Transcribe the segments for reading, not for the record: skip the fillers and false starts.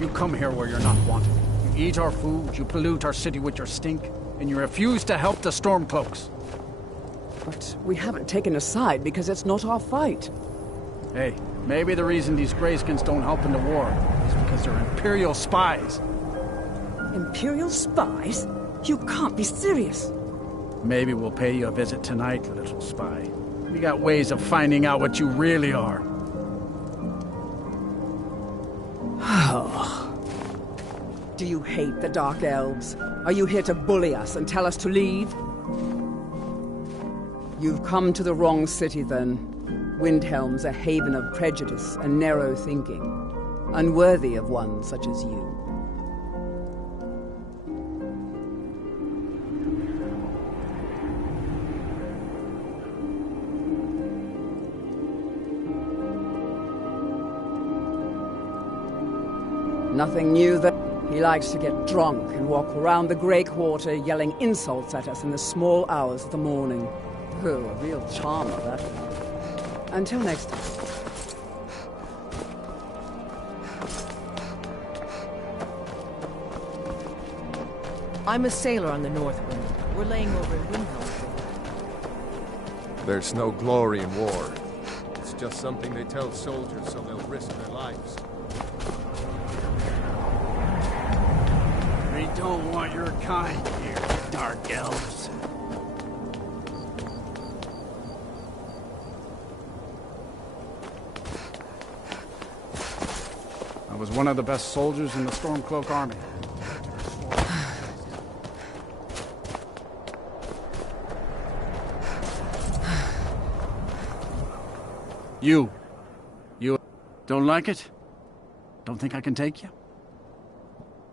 You come here where you're not wanted. You eat our food, you pollute our city with your stink, and you refuse to help the Stormcloaks. But we haven't taken a side because it's not our fight. Hey, maybe the reason these Greyskins don't help in the war is because they're Imperial spies. Imperial spies? You can't be serious. Maybe we'll pay you a visit tonight, little spy. We got ways of finding out what you really are. Do you hate the Dark Elves? Are you here to bully us and tell us to leave? You've come to the wrong city, then. Windhelm's a haven of prejudice and narrow thinking, unworthy of one such as you. Nothing new that he likes to get drunk and walk around the Grey Quarter yelling insults at us in the small hours of the morning. Oh, a real charmer, that. Until next time. I'm a sailor on the North Wind. We're laying over in Windhelm. There's no glory in war. It's just something they tell soldiers so they'll risk their lives. We don't want your kind here, Dark Elves. I was one of the best soldiers in the Stormcloak army. You don't like it? Don't think I can take you?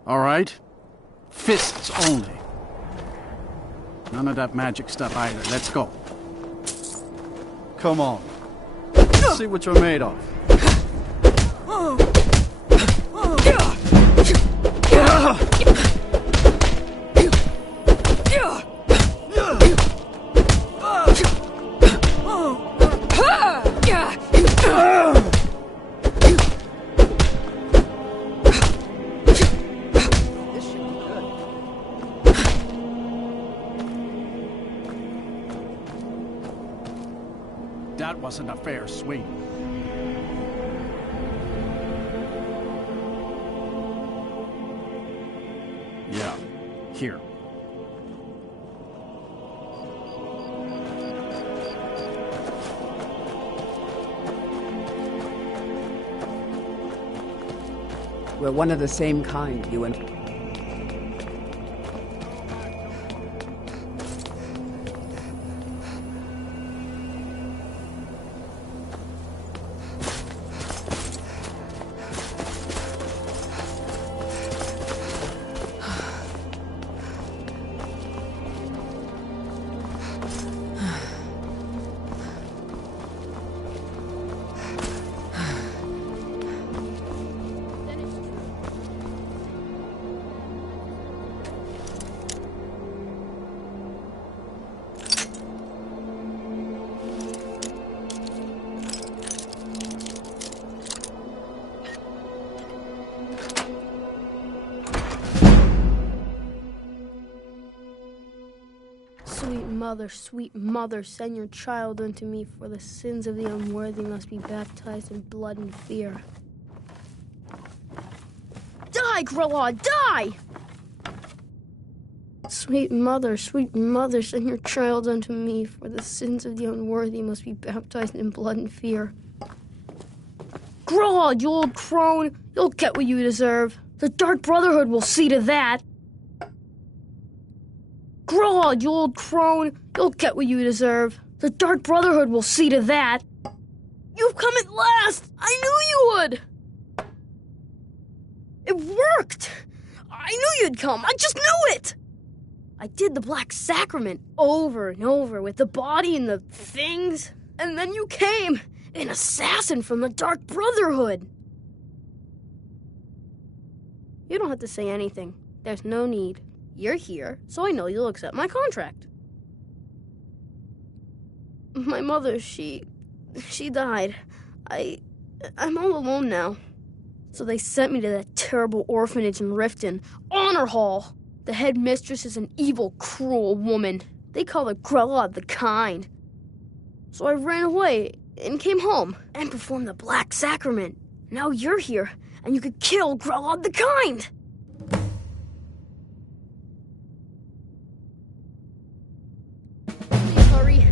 All right. Fists only. None of that magic stuff either. Let's go. Come on. Let's see what you're made of. That wasn't a fair swing. Yeah, here. We're one of the same kind, you and... Sweet mother, send your child unto me, for the sins of the unworthy must be baptized in blood and fear. Die, Grillad, die! Sweet mother, send your child unto me, for the sins of the unworthy must be baptized in blood and fear. Grillad, you old crone, you'll get what you deserve. The Dark Brotherhood will see to that. Grillad, you old crone, you'll get what you deserve. The Dark Brotherhood will see to that. You've come at last! I knew you would! It worked! I knew you'd come, I just knew it! I did the Black Sacrament over and over with the body and the things, and then you came, an assassin from the Dark Brotherhood. You don't have to say anything. There's no need. You're here, so I know you'll accept my contract. My mother, she died. I'm all alone now. So they sent me to that terrible orphanage in Riften, Honor Hall. The head mistress is an evil, cruel woman. They call her Grelod the Kind. So I ran away and came home and performed the Black Sacrament. Now you're here, and you could kill Grelod the Kind! Please hurry.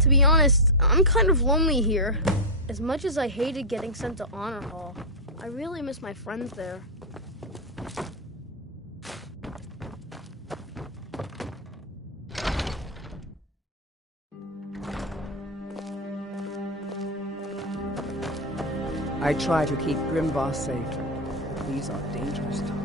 To be honest, I'm kind of lonely here. As much as I hated getting sent to Honor Hall, I really miss my friends there. I try to keep Grimvar safe, but these are dangerous times.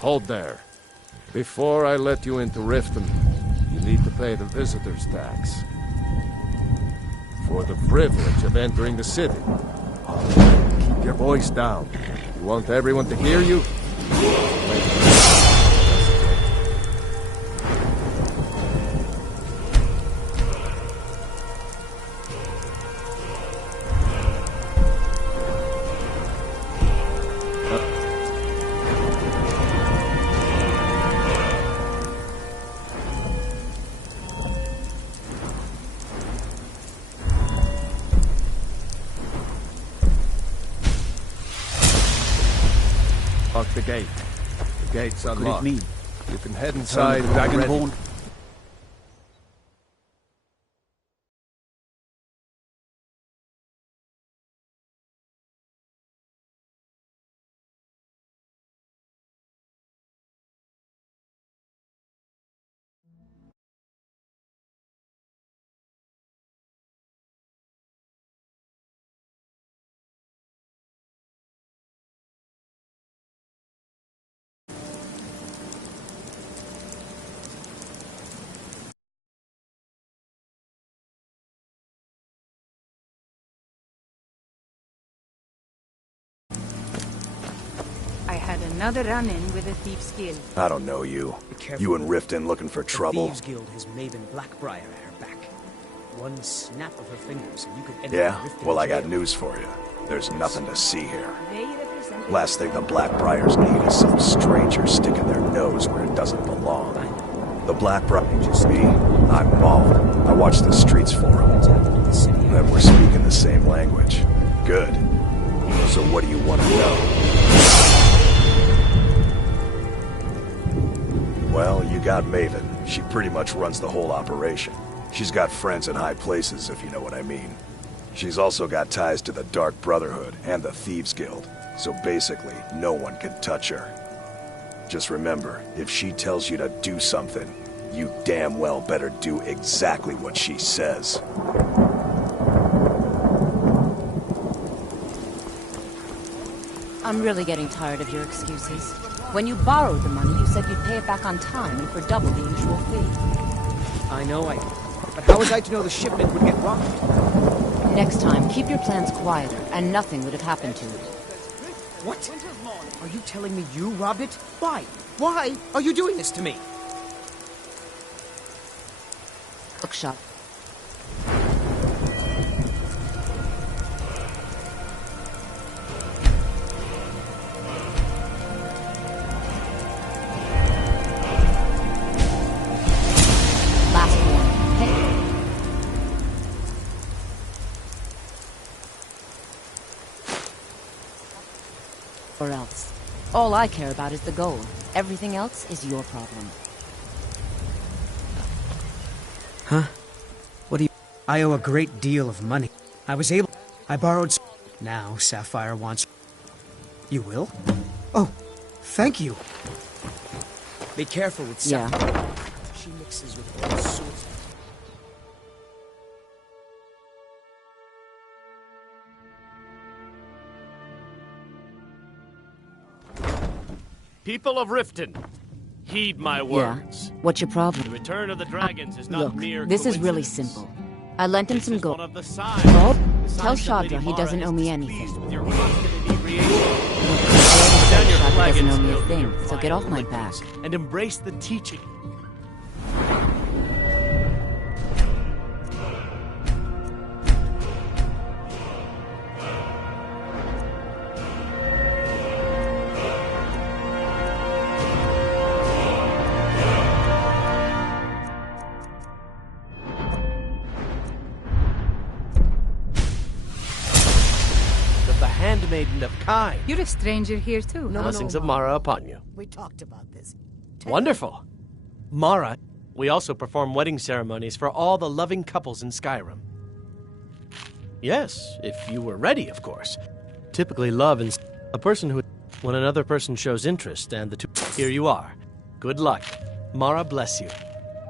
Hold there. Before I let you into Riften, you need to pay the visitor's tax. For the privilege of entering the city. Keep your voice down. You want everyone to hear you? Lock the gate. The gate's unlocked. Could it mean? You can head inside. Dragonborn? I had another run-in with a thief's guild. I don't know you. You and Riften looking for trouble. The Thieves Guild has Maven Blackbriar at her back. One snap of her fingers and you could enter Yeah? Riften Well, I got jail. news for you. There's nothing to see here. They represent Last thing the Blackbriars need is some stranger sticking their nose where it doesn't belong. The Blackbriar, just me. I'm Maul. I watch the streets for What's them. happened in the city? And we're speaking the same language. Good. So what do you want to know? Well, you got Maven. She pretty much runs the whole operation. She's got friends in high places, if you know what I mean. She's also got ties to the Dark Brotherhood and the Thieves Guild, so basically, no one can touch her. Just remember, if she tells you to do something, you damn well better do exactly what she says. I'm really getting tired of your excuses. When you borrowed the money, you said you'd pay it back on time and for double the usual fee. I know I... But how was I to know the shipment would get robbed? Next time, keep your plans quieter, and nothing would have happened to it. What? Are you telling me you robbed it? Why? Why are you doing this to me? Bookshop. Last warning. Hey. Or else. All I care about is the gold. Everything else is your problem. Huh? What do you... I owe a great deal of money. I was able... I borrowed... Now Sapphire wants... You will? Oh, thank you. Be careful with Sapphire. Yeah. She mixes with all sorts. People of Riften, heed my words. Yeah. What's your problem? The return of the dragons is not Look, mere this is really coincidence. simple. I lent him This some is one gold. of the signs. Oh, The tell signs that Lady Shadra he Mara doesn't is owe me displeased anything. with your constant inebriation. Shadra Down your doesn't flagons, owe me a fill thing, your so get off my vile back. liquids, and embrace the teaching. Handmaiden of Kind. You're a stranger here too. Blessings of Mara upon you. We talked about this. Wonderful. Mara, we also perform wedding ceremonies for all the loving couples in Skyrim. Yes, if you were ready, of course. Typically love is a person who... When another person shows interest and the two... Here you are. Good luck. Mara bless you.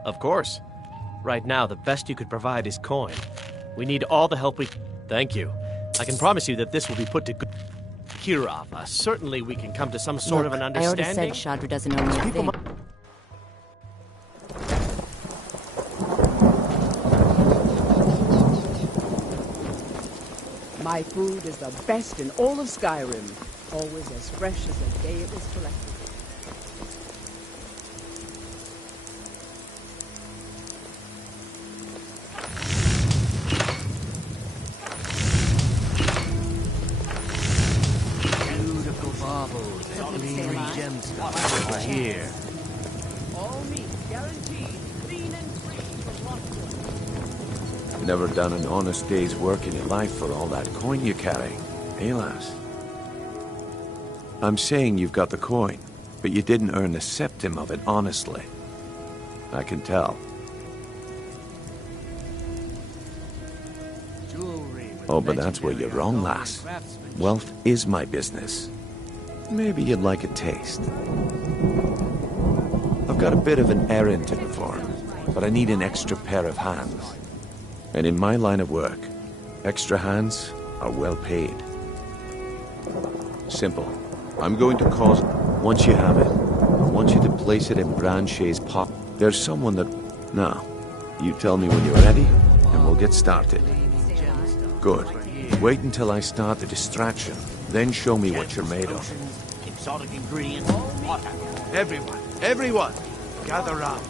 Of course. Right now, the best you could provide is coin. We need all the help we... Thank you. I can promise you that this will be put to good... Kirov, certainly we can come to some sort of an I understanding. already said Shadra doesn't owe me a thing. My food is the best in all of Skyrim. Always as fresh as the day it was collected. Beautiful baubles and gleaming gemstones are here. All meat guaranteed, clean and free from lost. Never done an honest day's work in your life for all that coin you carry, eh, lass? I'm saying you've got the coin, but you didn't earn a septim of it honestly. I can tell. Oh, but that's where you're wrong, lass. Wealth is my business. Maybe you'd like a taste. I've got a bit of an errand to perform, but I need an extra pair of hands. And in my line of work, extra hands are well paid. Simple. I'm going to cause... Once you have it, I want you to place it in Branche's pocket. There's someone that... Now, you tell me when you're ready, and we'll get started. Good. Wait until I start the distraction, then show me what you're made of. Exotic ingredients, water. Everyone, gather round.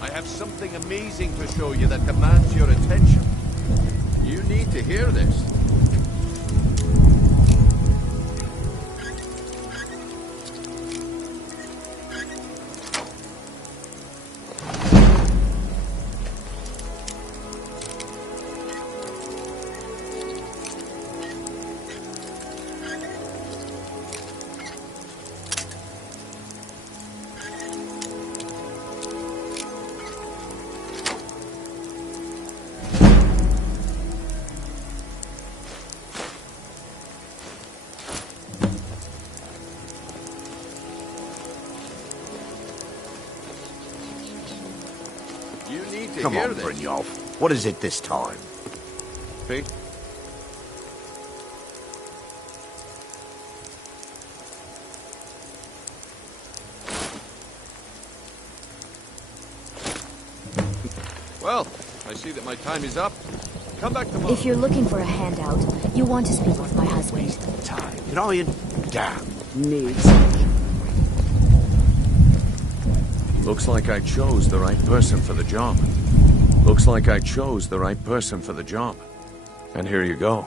I have something amazing to show you that demands your attention. You need to hear this. Come on, Brynjolf. What is it this time? See? Well, I see that my time is up. Come back tomorrow. If you're looking for a handout, you want to speak with my husband. Time. Can I... Damn. Needs. Looks like I chose the right person for the job. Looks like I chose the right person for the job. And here you go.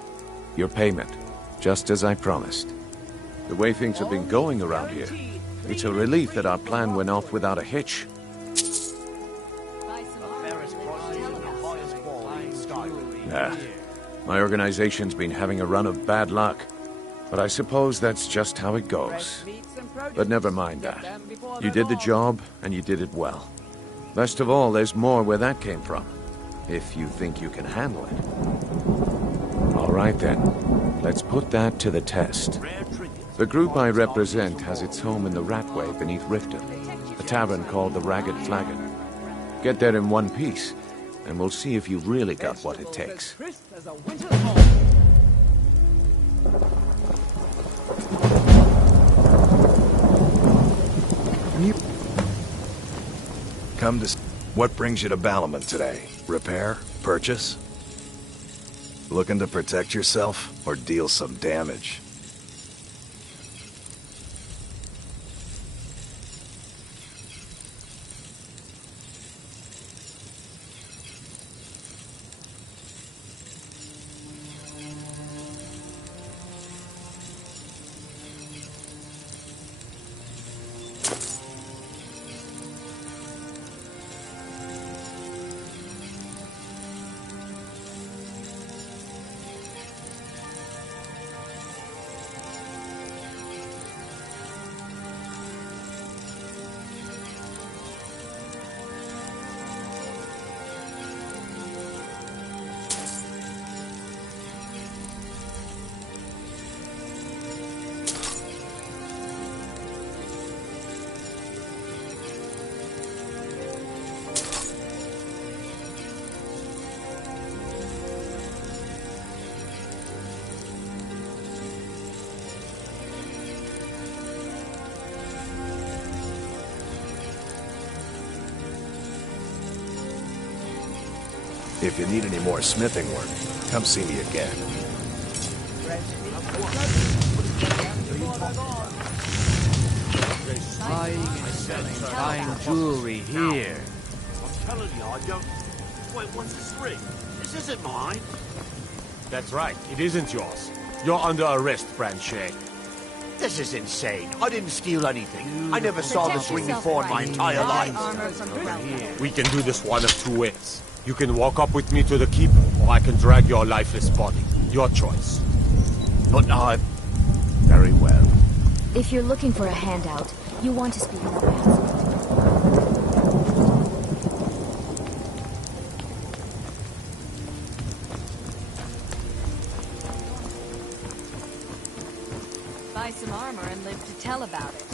Your payment. Just as I promised. The way things have been going around here, it's a relief that our plan went off without a hitch. Nah. My organization's been having a run of bad luck. But I suppose that's just how it goes. But never mind that. You did the job, and you did it well. Best of all, there's more where that came from. If you think you can handle it. right then. Let's put that to the test. The group I represent has its home in the Ratway beneath Riften, a tavern called the Ragged Flagon. Get there in one piece, and we'll see if you've really got what it takes. Come to... What brings you to Balamon today? Repair? Purchase? Looking to protect yourself, or deal some damage? If you need any more smithing work, come see me again. Buying jewelry here. I'm telling you, I don't... Wait, what's this ring? This isn't mine. That's right, it isn't yours. You're under arrest, Branche. This is insane. I didn't steal anything. I never saw this ring before in my entire life. We can do this one of two ways. You can walk up with me to the keep, or I can drag your lifeless body. Your choice. But I... Very well. If you're looking for a handout, you want to speak with us. Buy some armor and live to tell about it.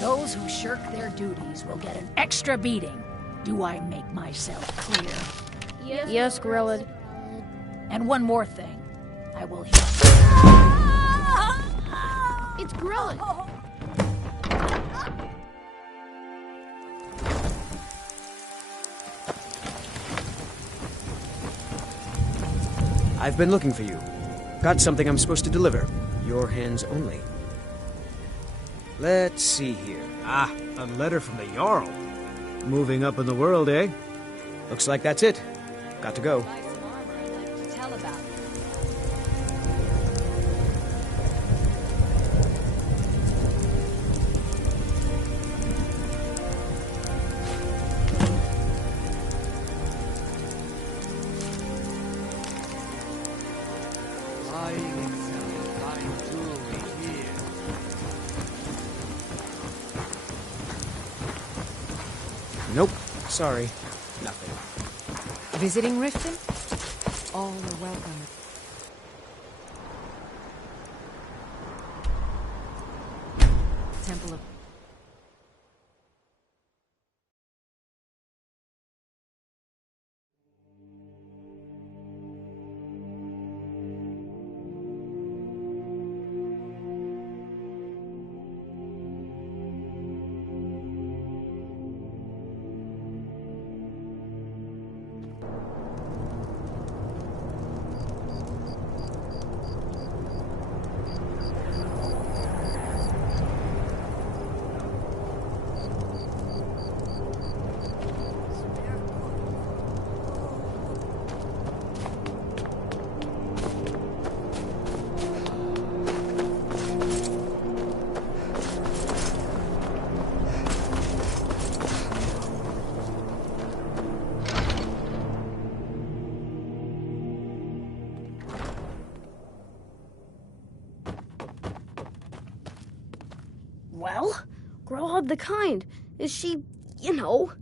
Those who shirk their duties will get an extra beating. Do I make myself clear? Yes, Grillad. And one more thing. I will hear... It's Grillad! I've been looking for you. Got something I'm supposed to deliver. Your hands only. Let's see here. Ah, a letter from the Jarl. Moving up in the world, eh? Looks like that's it. Got to go. Buy some armor and live to tell about it. Nope. Sorry. Nothing. Visiting Riften? All are welcome. Temple of... Well, Grog the Kind. Is she, you know...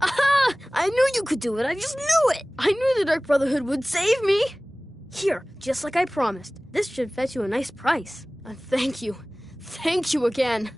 Aha! I knew you could do it. I just knew it. I knew the Dark Brotherhood would save me. Here, just like I promised. This should fetch you a nice price. And thank you. Thank you again.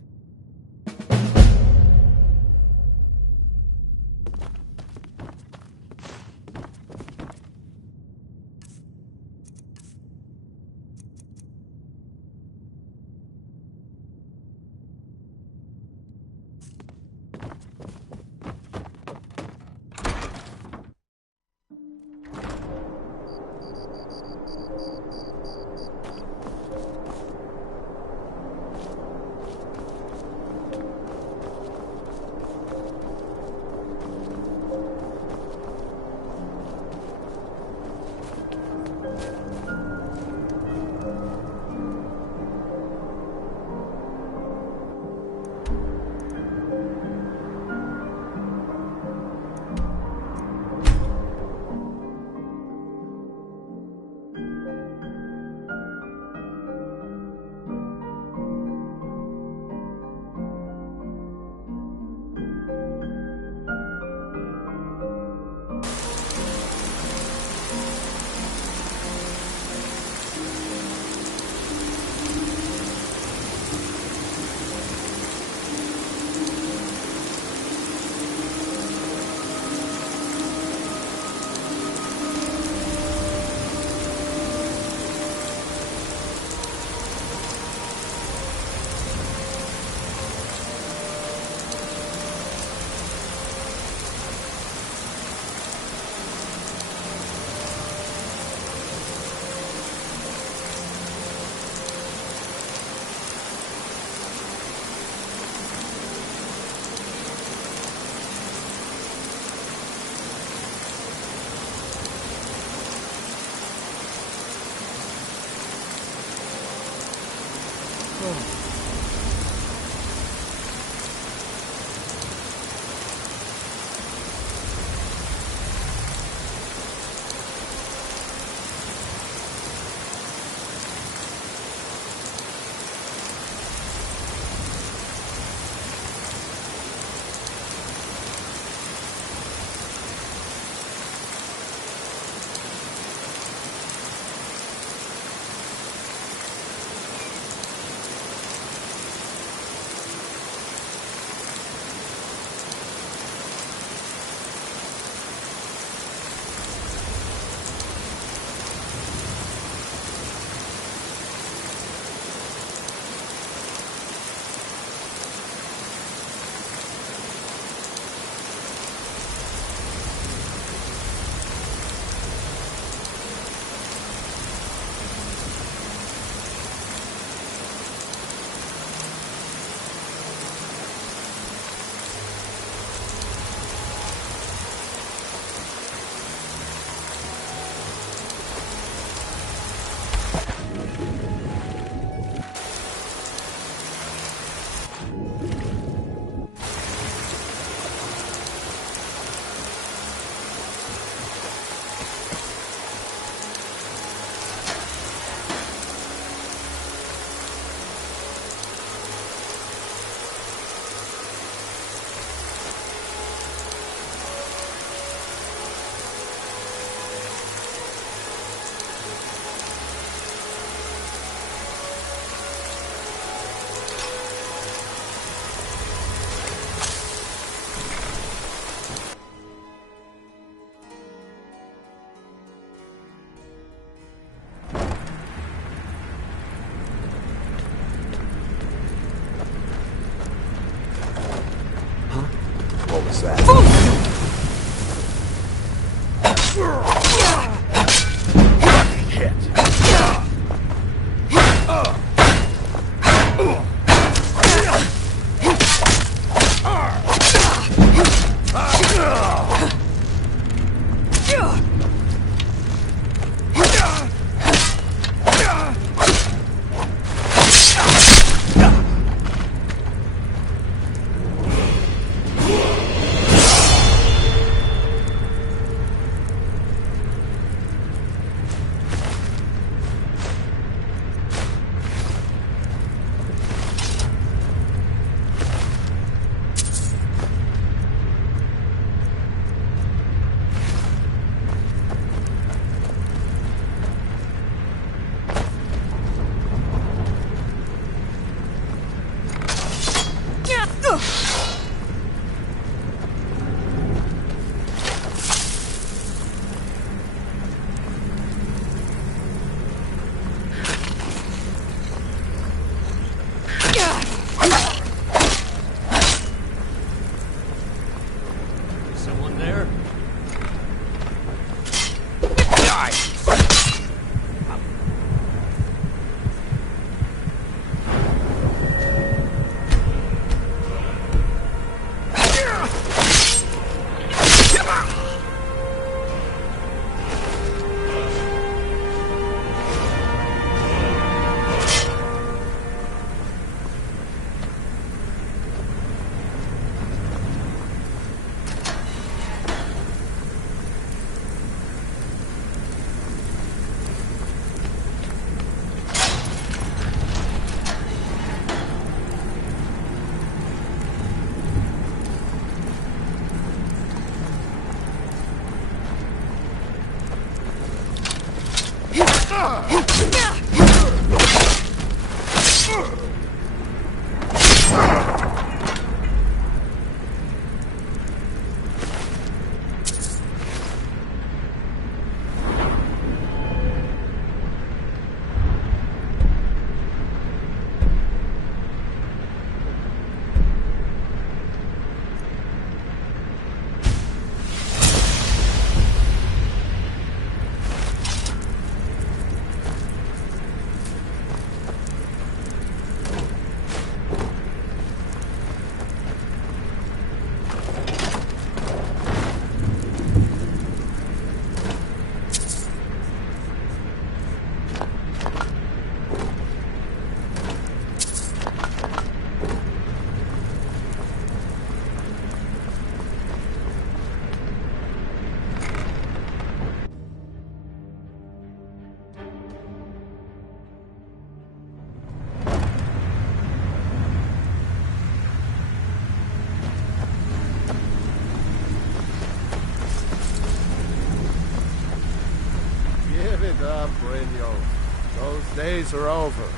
Those days are over.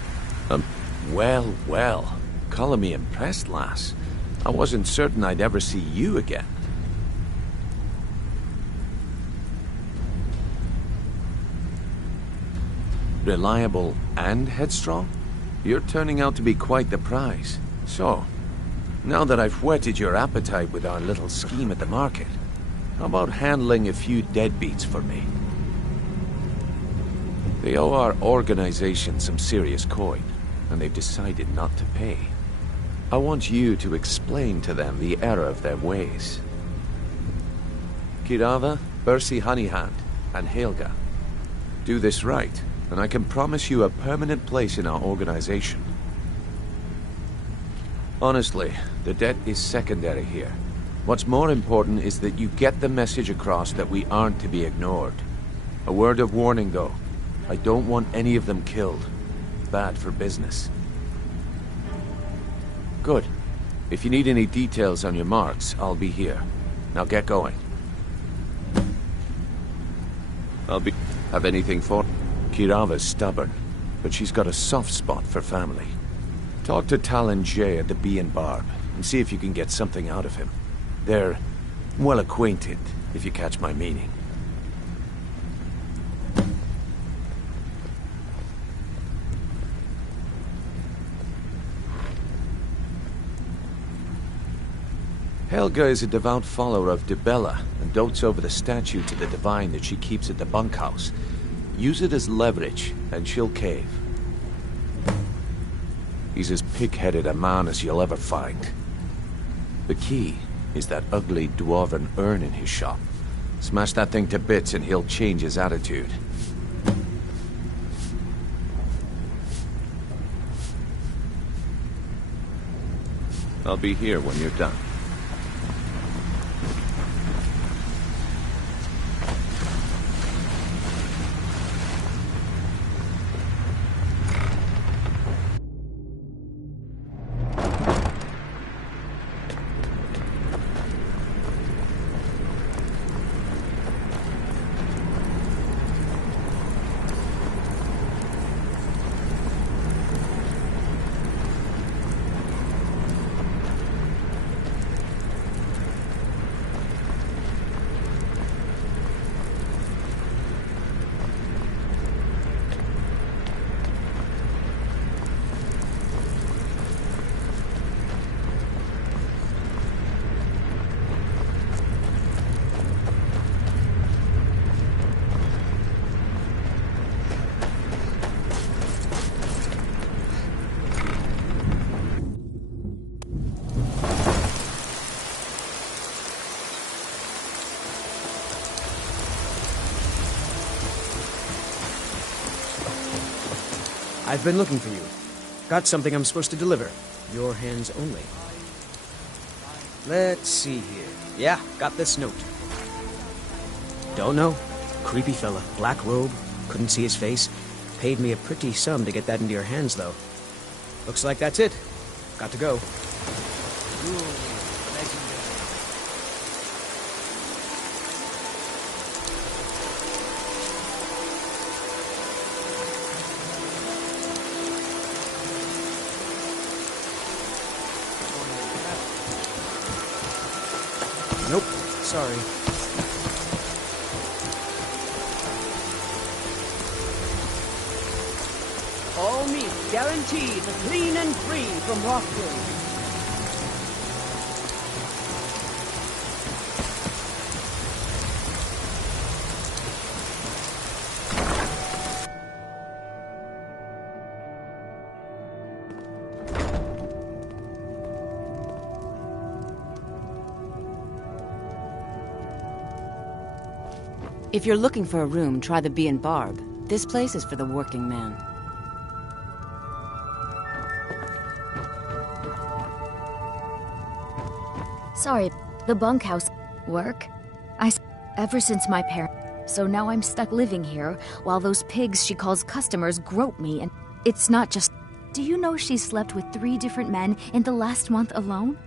Well. Calling me impressed, lass. I wasn't certain I'd ever see you again. Reliable and headstrong? You're turning out to be quite the prize. So, now that I've whetted your appetite with our little scheme at the market, how about handling a few deadbeats for me? They owe our organization some serious coin, and they've decided not to pay. I want you to explain to them the error of their ways. Kirava, Bersi Honeyhand, and Helga. Do this right, and I can promise you a permanent place in our organization. Honestly, the debt is secondary here. What's more important is that you get the message across that we aren't to be ignored. A word of warning, though. I don't want any of them killed. Bad for business. Good. If you need any details on your marks, I'll be here. Now get going. Have anything for... Kirava's stubborn, but she's got a soft spot for family. Talk to Talon Jay at the Bee and Barb, and see if you can get something out of him. They're well acquainted, if you catch my meaning. Helga is a devout follower of Dibella and dotes over the statue to the divine that she keeps at the bunkhouse. Use it as leverage, and she'll cave. He's as pig-headed a man as you'll ever find. The key is that ugly dwarven urn in his shop. Smash that thing to bits and he'll change his attitude. I'll be here when you're done. I've been looking for you. Got something I'm supposed to deliver. Your hands only. Let's see here. Yeah, got this note. Don't know. Creepy fella. Black robe. Couldn't see his face. Paid me a pretty sum to get that into your hands, though. Looks like that's it. Got to go. Sorry. All meat guaranteed clean and free from Rockwood. If you're looking for a room, try the Bee and Barb. This place is for the working man. Sorry, the bunkhouse work? Ever since my parents. So now I'm stuck living here while those pigs she calls customers grope me, and it's not just. Do you know she slept with 3 different men in the last month alone?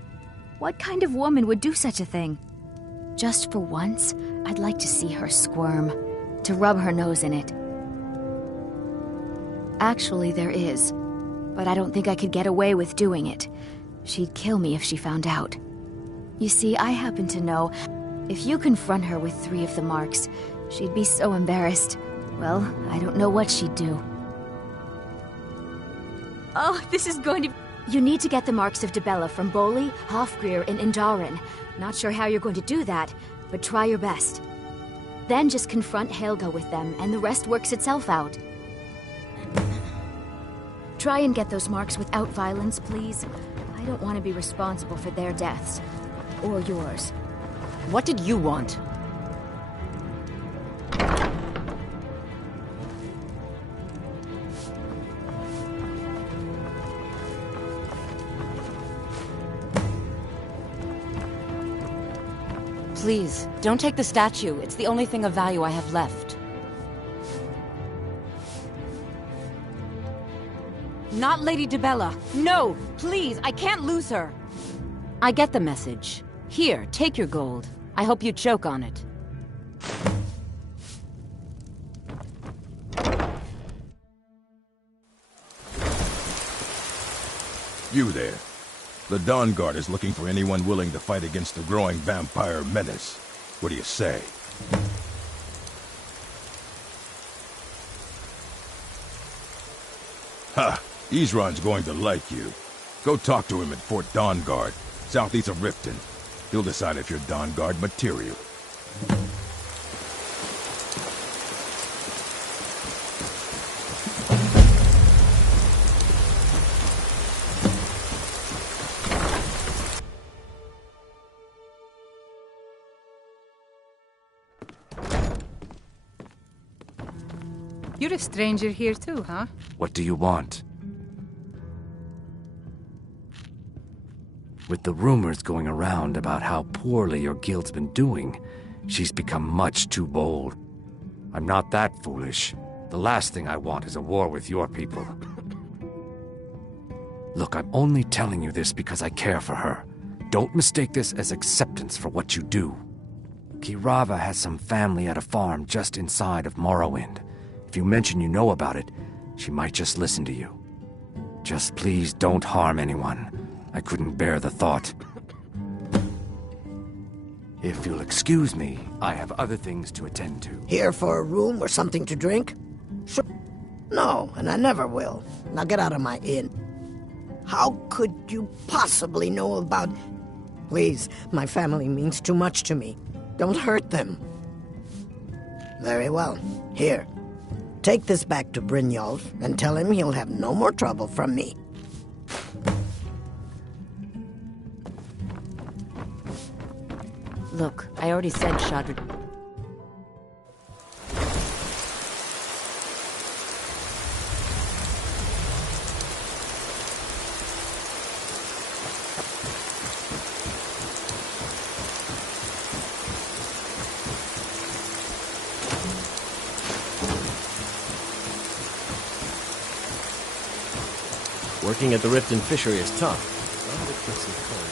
What kind of woman would do such a thing? Just for once, I'd like to see her squirm, to rub her nose in it. Actually, there is, but I don't think I could get away with doing it. She'd kill me if she found out. You see, I happen to know if you confront her with 3 of the marks, she'd be so embarrassed. Well, I don't know what she'd do. Oh, this is going to... You need to get the marks of Dibella from Boli, Hofgrir, and Indaren. Not sure how you're going to do that, but try your best. Then just confront Helga with them, and the rest works itself out. Try and get those marks without violence, please. I don't want to be responsible for their deaths. Or yours. What did you want? Please, don't take the statue. It's the only thing of value I have left. Not Lady Dibella. No! Please, I can't lose her! I get the message. Here, take your gold. I hope you choke on it. You there. The Dawn Guard is looking for anyone willing to fight against the growing vampire menace. What do you say? Ha! Isran's going to like you. Go talk to him at Fort Dawn Guard, southeast of Riften. He'll decide if you're Dawn Guard material. You're a stranger here too, huh? What do you want? With the rumors going around about how poorly your guild's been doing, she's become much too bold. I'm not that foolish. The last thing I want is a war with your people. Look, I'm only telling you this because I care for her. Don't mistake this as acceptance for what you do. Kirava has some family at a farm just inside of Morrowind. If you mention you know about it, she might just listen to you. Just please don't harm anyone. I couldn't bear the thought. If you'll excuse me, I have other things to attend to. Here for a room or something to drink? Sure. No, and I never will. Now get out of my inn. How could you possibly know about... Please, my family means too much to me. Don't hurt them. Very well. Here. Take this back to Brynjolf and tell him he'll have no more trouble from me. Look, I already said Shadra... Working at the Riften fishery is tough. But it gets some coin.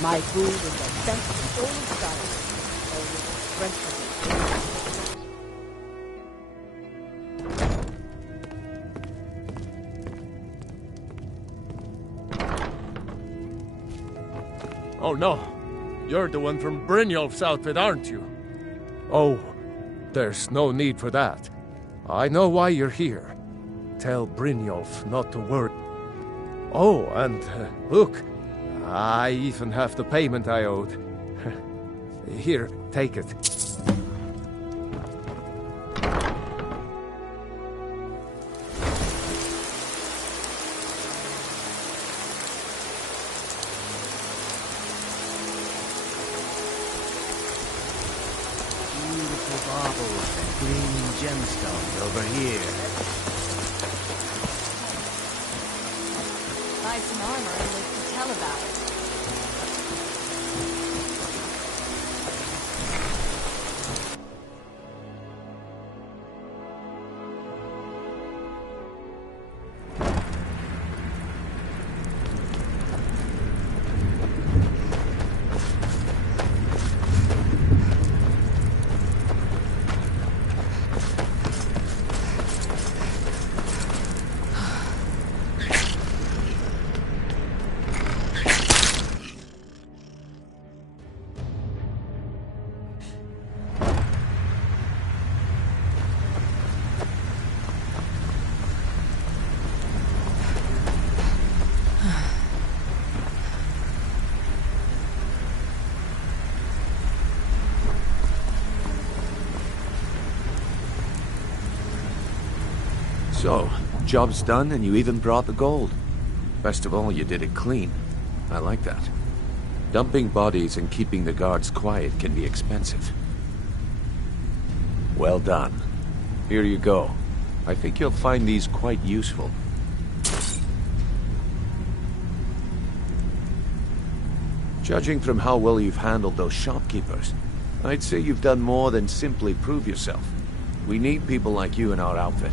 My food is a spent the whole of Skyrim, always restless. Oh no, you're the one from Brynjolf's outfit, aren't you? Oh, there's no need for that. I know why you're here. Tell Brynjolf not to worry. Oh, and look, I even have the payment I owed. Here, take it. Beautiful baubles and gleaming gemstones over here. Buy some armor and live to tell about it. So, job's done and you even brought the gold. Best of all, you did it clean. I like that. Dumping bodies and keeping the guards quiet can be expensive. Well done. Here you go. I think you'll find these quite useful. Judging from how well you've handled those shopkeepers, I'd say you've done more than simply prove yourself. We need people like you in our outfit.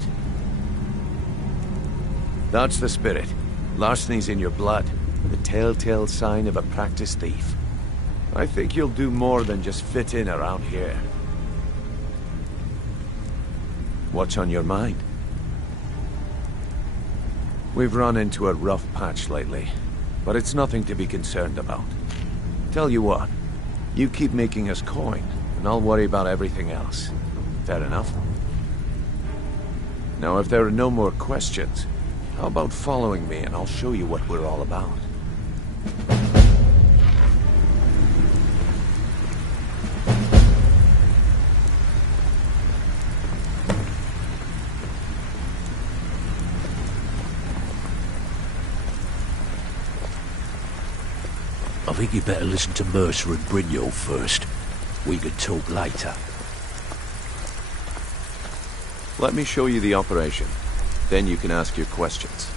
That's the spirit. Larceny's in your blood. The telltale sign of a practiced thief. I think you'll do more than just fit in around here. What's on your mind? We've run into a rough patch lately, but it's nothing to be concerned about. Tell you what, you keep making us coin, and I'll worry about everything else. Fair enough? Now, if there are no more questions, how about following me and I'll show you what we're all about? I think you better listen to Mercer and Brynjolf first. We can talk later. Let me show you the operation. Then you can ask your questions.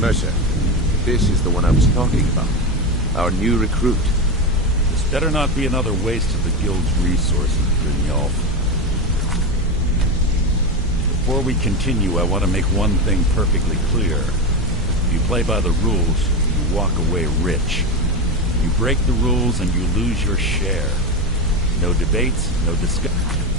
Mercer, this is the one I was talking about. Our new recruit. This better not be another waste of the Guild's resources, Brynjolf. Before we continue, I want to make one thing perfectly clear. If you play by the rules, you walk away rich. You break the rules and you lose your share. No debates, no discussion.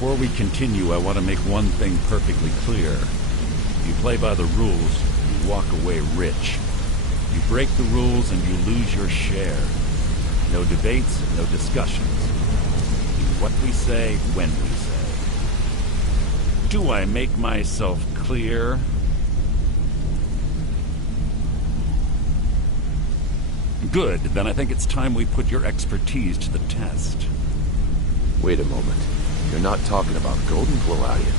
Before we continue, I want to make one thing perfectly clear. If you play by the rules, you walk away rich. You break the rules and you lose your share. No debates, no discussions. Do what we say, when we say. Do I make myself clear? Good, then I think it's time we put your expertise to the test. Wait a moment. You're not talking about Golden Glow, are you?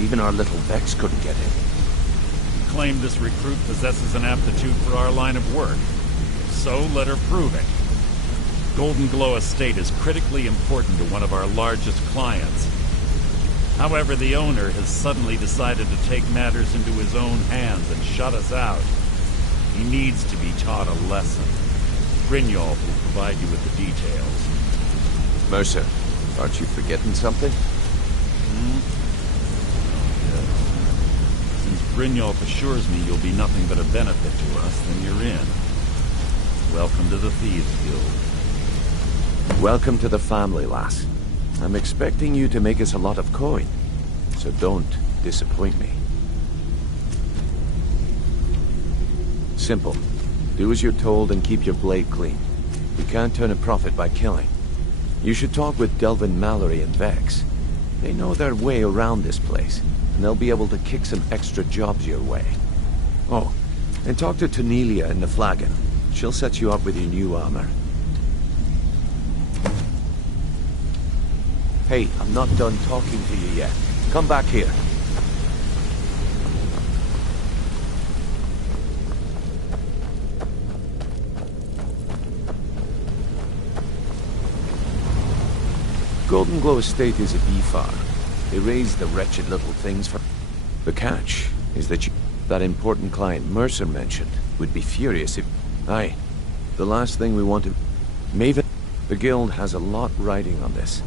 Even our little Vex couldn't get in. You claim this recruit possesses an aptitude for our line of work. If so, let her prove it. Golden Glow Estate is critically important to one of our largest clients. However, the owner has suddenly decided to take matters into his own hands and shut us out. He needs to be taught a lesson. Brynjolf will provide you with the details. Mercer, aren't you forgetting something? Since Brynjolf assures me you'll be nothing but a benefit to us, then you're in. Welcome to the Thieves Guild. Welcome to the family, lass. I'm expecting you to make us a lot of coin, so don't disappoint me. Simple. Do as you're told and keep your blade clean. You can't turn a profit by killing. You should talk with Delvin Mallory and Vex. They know their way around this place, and they'll be able to kick some extra jobs your way. Oh, and talk to Tanelia in the Flagon. She'll set you up with your new armor. Hey, I'm not done talking to you yet. Come back here. Golden Glow Estate is a beefar. They raise the wretched little things for... The catch is that that important client Mercer mentioned would be furious if... Aye, the last thing we want to... Maven, the guild has a lot riding on this.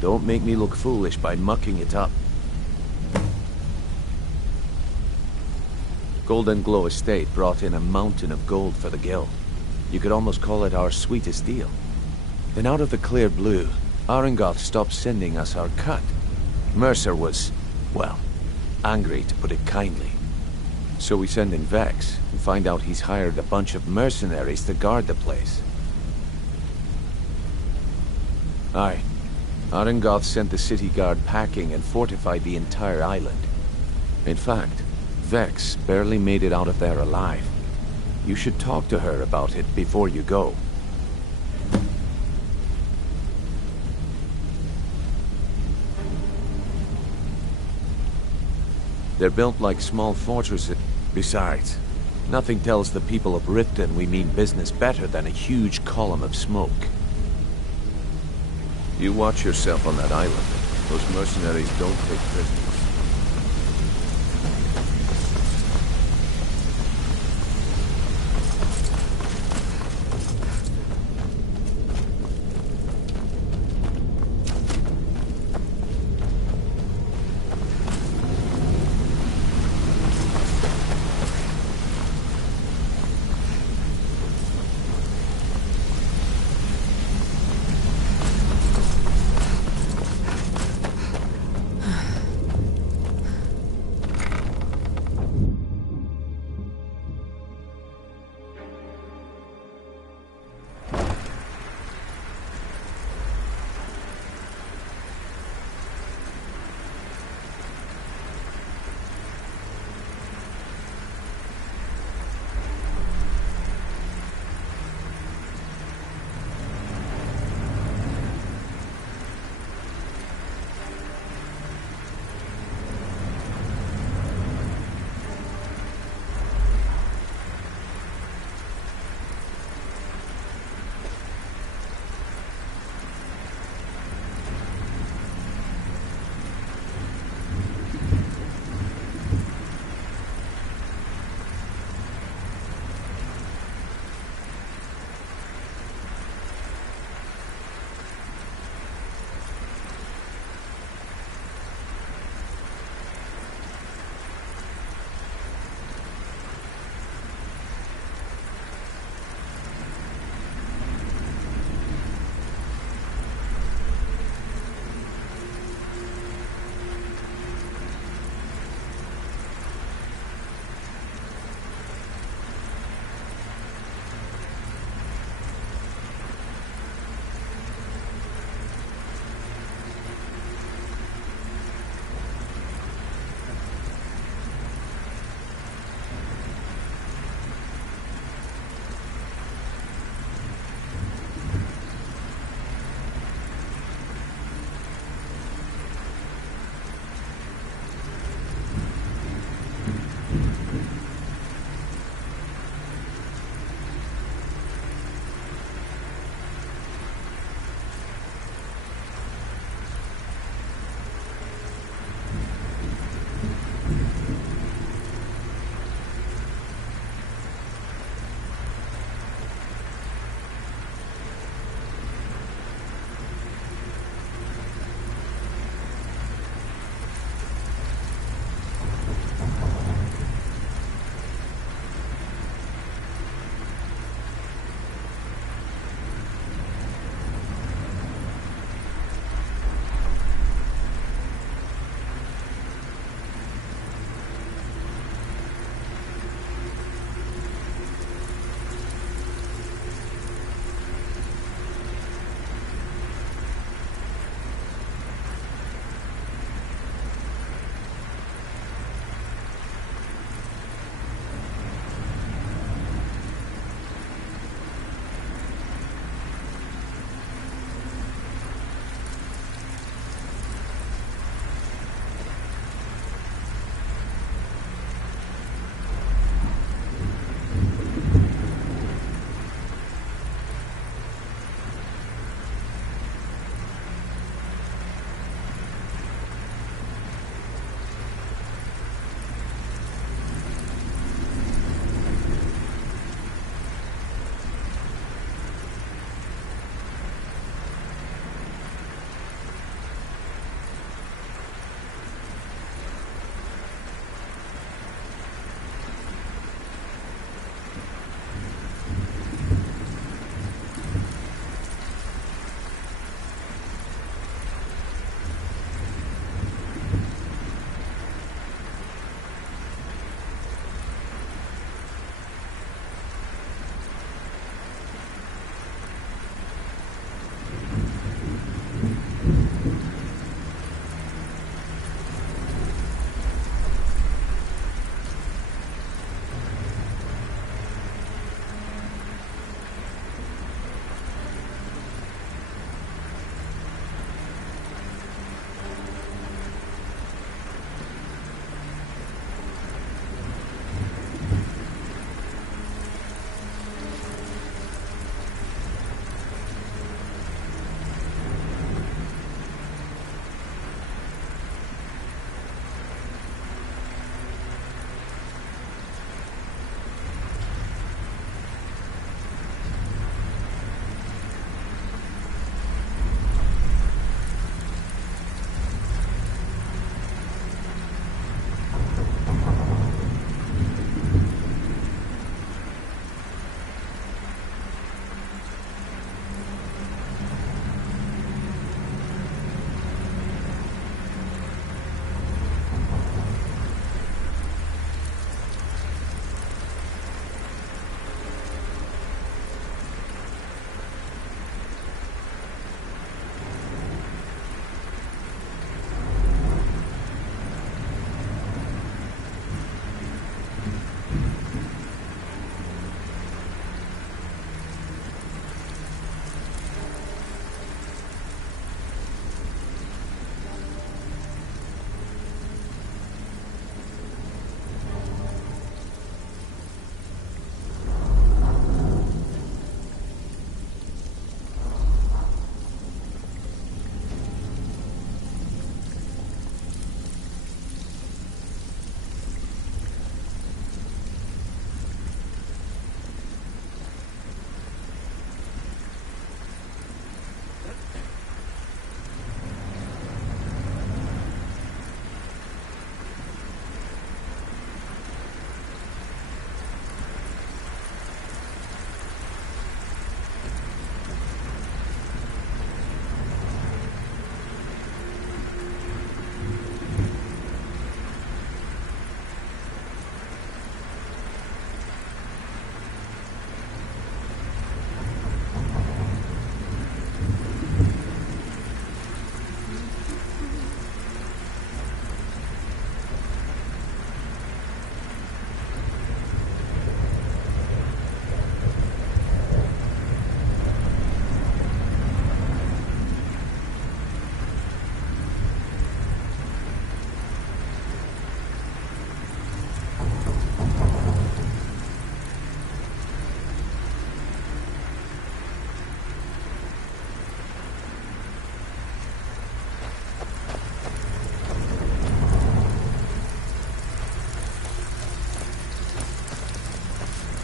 Don't make me look foolish by mucking it up. Golden Glow Estate brought in a mountain of gold for the guild. You could almost call it our sweetest deal. Then out of the clear blue, Arengoth stopped sending us our cut. Mercer was, well, angry to put it kindly. So we send in Vex and find out he's hired a bunch of mercenaries to guard the place. Aye. Arengoth sent the city guard packing and fortified the entire island. In fact, Vex barely made it out of there alive. You should talk to her about it before you go. They're built like small fortresses. Besides, nothing tells the people of Riften we mean business better than a huge column of smoke. You watch yourself on that island. Those mercenaries don't take prisoners.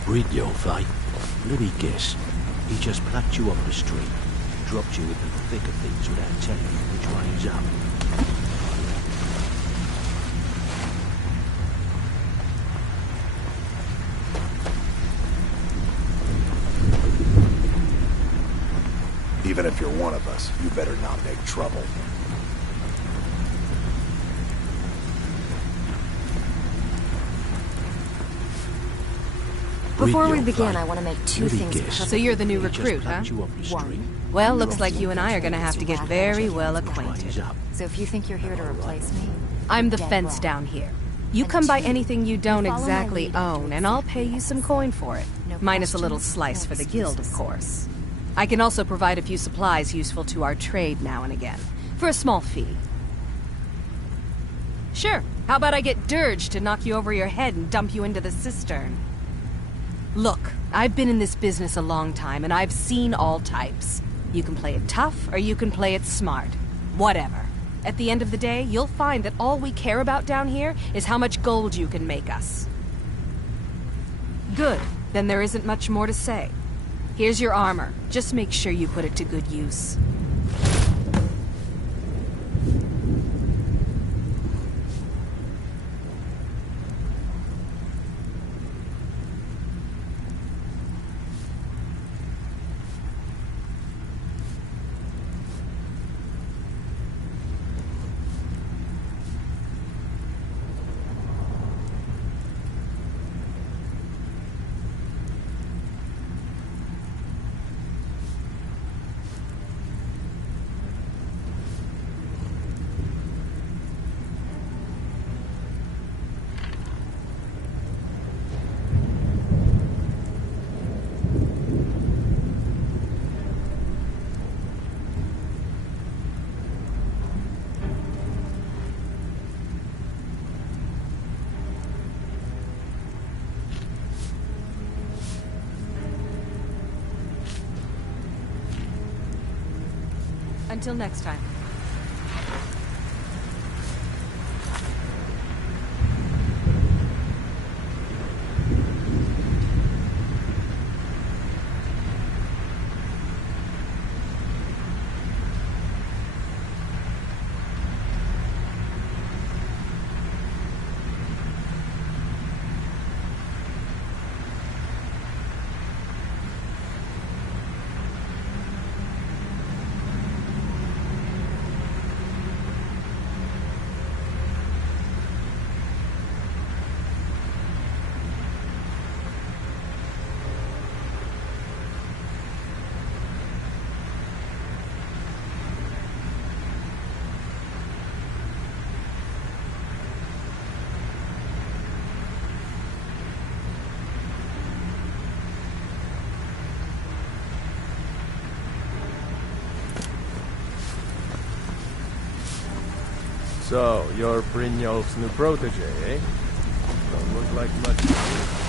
Brynjolf, eh? Let me guess. He just plucked you off the street, dropped you into the thick of things without telling you which way he's up. Even if you're one of us, you better not make trouble. Before we begin, I want to make two things perfect. So you're the new recruit, huh? One. Well, looks like you and I are gonna have to get very well acquainted. So if you think you're here to replace me... I'm the fence down here. You come by anything you don't exactly own, and I'll pay you some coin for it. Minus a little slice for the guild, of course. I can also provide a few supplies useful to our trade now and again, for a small fee. Sure, how about I get Dirge to knock you over your head and dump you into the cistern? Look, I've been in this business a long time, and I've seen all types. You can play it tough, or you can play it smart. Whatever. At the end of the day, you'll find that all we care about down here is how much gold you can make us. Good. Then there isn't much more to say. Here's your armor. Just make sure you put it to good use. Until next time. So, you're Brynjolf's new protege, eh? Don't look like much.